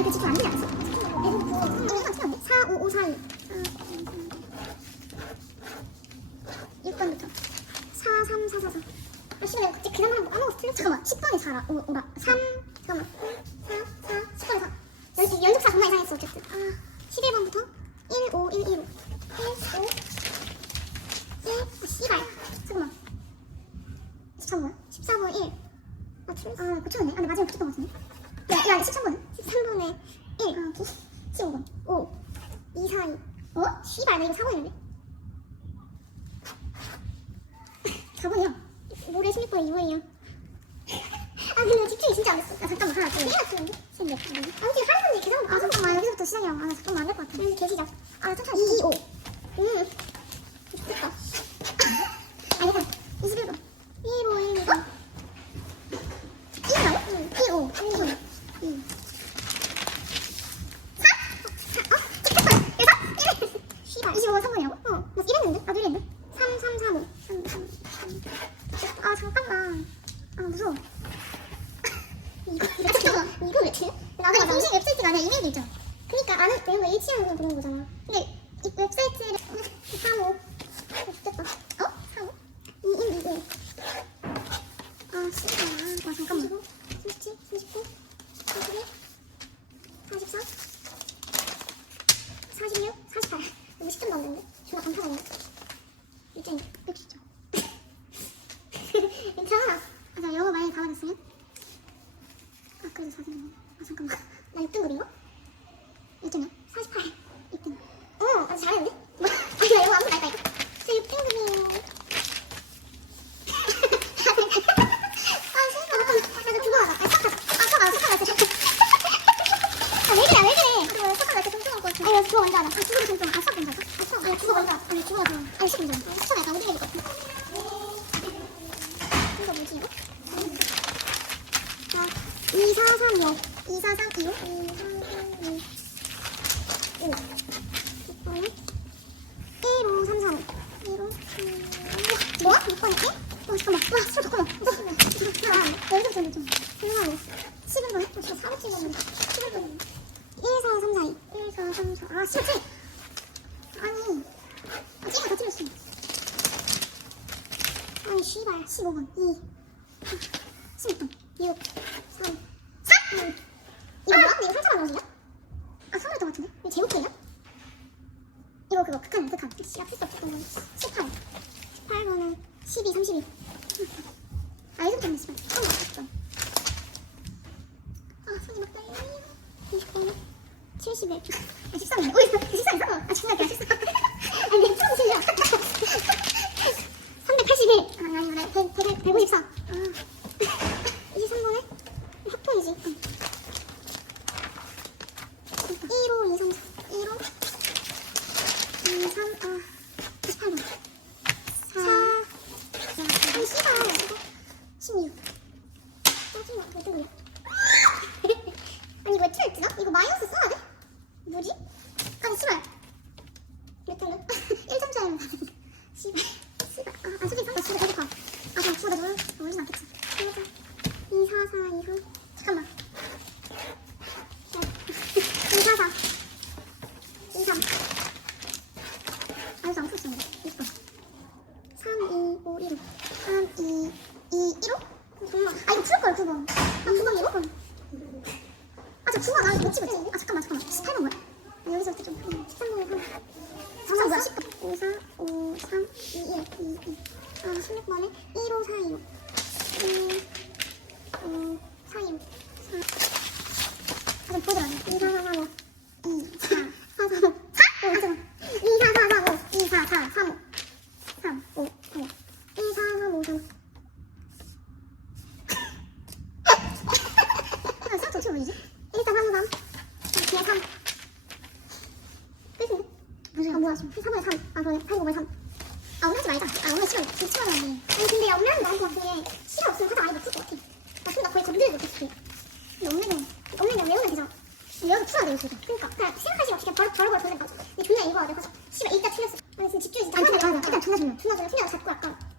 아니 그 집중 안 되지 않았어? 내가 그 4, 5, 5, 4, 2 6번부터. 4, 3, 4, 4, 4 아, 씨발 내가 계산하는 거 까먹었어 틀렸어. 잠깐만. 10번이 4라. 오, 오라 3 잠깐만. 4, 4, 10번이 4 연속, 연속 4 존나 이상했어 어쨌든. 아 11번부터 1, 5, 1, 1, 5 1, 5 1 아, 씨발. 잠깐만. 13번. 14번 1 아, 틀렸어. 아, 고쳤네. 아, 근데 마지막에 고쳤던 것 같은데. 야, 야, 13번은? 13번에 1, 아, 9, 15번, 5, 2, 4, 2. 어? 씨발, 나 이거 4번이는데? 4번이야. 모레 16번에 2번이야. 아, 근데 나 집중이 진짜 안 됐어. 야, 잠깐만, 하나, 둘, 셋. 맞추는데? 셋, 넷, 넷. 아, 어떻게 하는 건지 계산 아, 잠깐만, 여기서부터 시작이야. 아, 나 잠깐만 안 될 것 같아. 여기 개시작. 아, 천천히. 2, 2, 5. 음. 됐다. 아, 얘들아. 21번. 1, 5, 1, 2, 어? 1이라고? 응. 1, 5, 1, 2, 2. 4? 4? 어? 잠깐만. 야, 4? 1. 씨발. 25번 3번이라고? 어. 나 이랬는데? 나도 이랬는데? 3, 3, 4, 5. 3, 3, 3. 아, 잠깐만. 아, 무서워. 이거, 이거 잠깐만. 이거 왜 틀려? 나도 아니, 공식 웹사 이메일도 있잖아. 그니까 아는 내용을 일치하는 건 그런 거잖아. 근데 이 웹사이트를 3, 5. 어, 좋겠다. 어? 4, 5? 2, 1, 2, 1. 아, 진짜. 아, 잠깐만. 37, 39, 41, 44, 46, 48. 너무 10점 나왔는데? 존나 감사하네. 일단 60점. 괜찮아. 아, 나 영어 만약에 다 맞았으면? 아, 그래도 4등이네. 아, 잠깐만. 나 6등급인가? 1등이야? 48. 2등. 어, 아, 잘했는데? 뭐? 아니, 나 영어 아무도 안 했다니까? 저 6등급이에요. 아, 싫어. 나 이거 두번 하자. 아, 삭 아, 삭 아, 삭 삭 아, 왜 그래, 왜 그래? 그거 삭 할때 뚱뚱할 것 같아. 아니, 나 주어 먼저 하자. 아, 주어도 뚱뚱. 아, 삭 먼저 하자. 아, 삭 먼저 하자. 삭 약간 것 같아. 이거 뭐지, 이거? 자, 2, 4, 3, 5. 2, 4, 3, 2, 5. 2, 4, 3, 2, 5. 6번에 1, 5, 3, 4, 5. 1, 5, 3, 5. 뭐야? 6번에 1? 어, 잠깐만. 와, 진짜 잠깐만. 어, 나 여기서 좀 좀. 하고 11번에? 어, 진짜 4번 찍었는데. 11번에. 1, 4, 3, 4, 2. 1, 4, 3, 4. 아, 진짜 쟤. 아니. 아, 쟤가 다 틀렸어. 아니, 씨발. 15번. 2. 16번. 6. 3. 4! 이거 뭐야? 근데 이거 상처가 나오지냐? 아, 선물했던 것 같은데? 이거 제목이냐? 이거 그거 극한, 극한. 씨, 앞에 없었던 건 18. 18번은 12, 32. 아, 이거 좀 있으면 처음 봤었던. 아, 손이 막 떨리네요. 20번은 71. 아, 13이네. 오, 13 있어? 아, 정말 그냥 13. 아니, 내 처음 실력. 381. 아니, 아니, 나 100, 100, 154. 아. 23번에 학통이지. 응. 1, 5, 2, 3, 4. 1, 5. 2, 3, 아. 28번. 4. 아니, 씨발. 16. 짜증나. 몇 등이야? 아니, 이거 왜 틀렸지, 나? 이거 마이너스 써야 돼? 뭐지? 아니, 씨발. 몇 등이야? 1점 차이면 받는데. 씨발. 씨발. 아, 아, 솔직히 상관 씨발 계속 가. 아, 그럼 죽어도 모르, 모르진 않겠지. 1, 4, 2, 4, 4, 2, 3. 잠깐만. 2, 4, 4. 2, 3. 아, 이거 안 풀었어, 근데. 6번. 3, 2, 5, 1, 5. 3, 2, 2, 1, 5? 정말. 아, 이거 풀걸, 9번. 아, 9번 1, 5? 아, 저 9번 나못 찍었지? 아, 잠깐만, 잠깐만. 18번 뭐야? 아, 여기서부터 좀. 13번에 3. 정상 뭐야? 5, 4, 5, 3, 2, 1, 2, 2. 아, 16번에 1, 5, 4, 2, 5. 1, 5, 4, 2, 5. 4. 아, 좀 보더라. 2, 4, 4, 3, 5. 2, 4, 4, 3, 5. 4? 어, 잠깐만. 2, 4, 4, 3, 5. 2, 4, 4, 3, 5. 3, 5, 5. 1, 4, 3, 5, 3. 아, 수학 정치 뭐이지? 1, 4, 3, 5, 3. 뒤에 3. 끝인데? 무슨 아, 뭐야, 지금 3번에 3. 아, 그러네. 8, 9번에 3. 아, 오늘 하지 말자. 아, 오늘 시간 기침하려 아니, 근데 엄마는 나한테 같은 시간 없으면 하다 많이 못풀것 같아. 나 근데 나 거의 건드리지 못했어. 근데 엄마는, 엄마는 외우면 되잖아. 외워서 풀어야 돼, 요즘. 그러니까. 그냥 생각하지 마. 그냥 바로, 바로 보내는 거지. 근데 존나 읽어야 돼. 그래서, 씨발, 이따 틀렸어. 아니, 지금 집중이 진짜. 아니, 근데 일단 존나 존나. 존나. 그냥 틀리다고 자꾸 약간.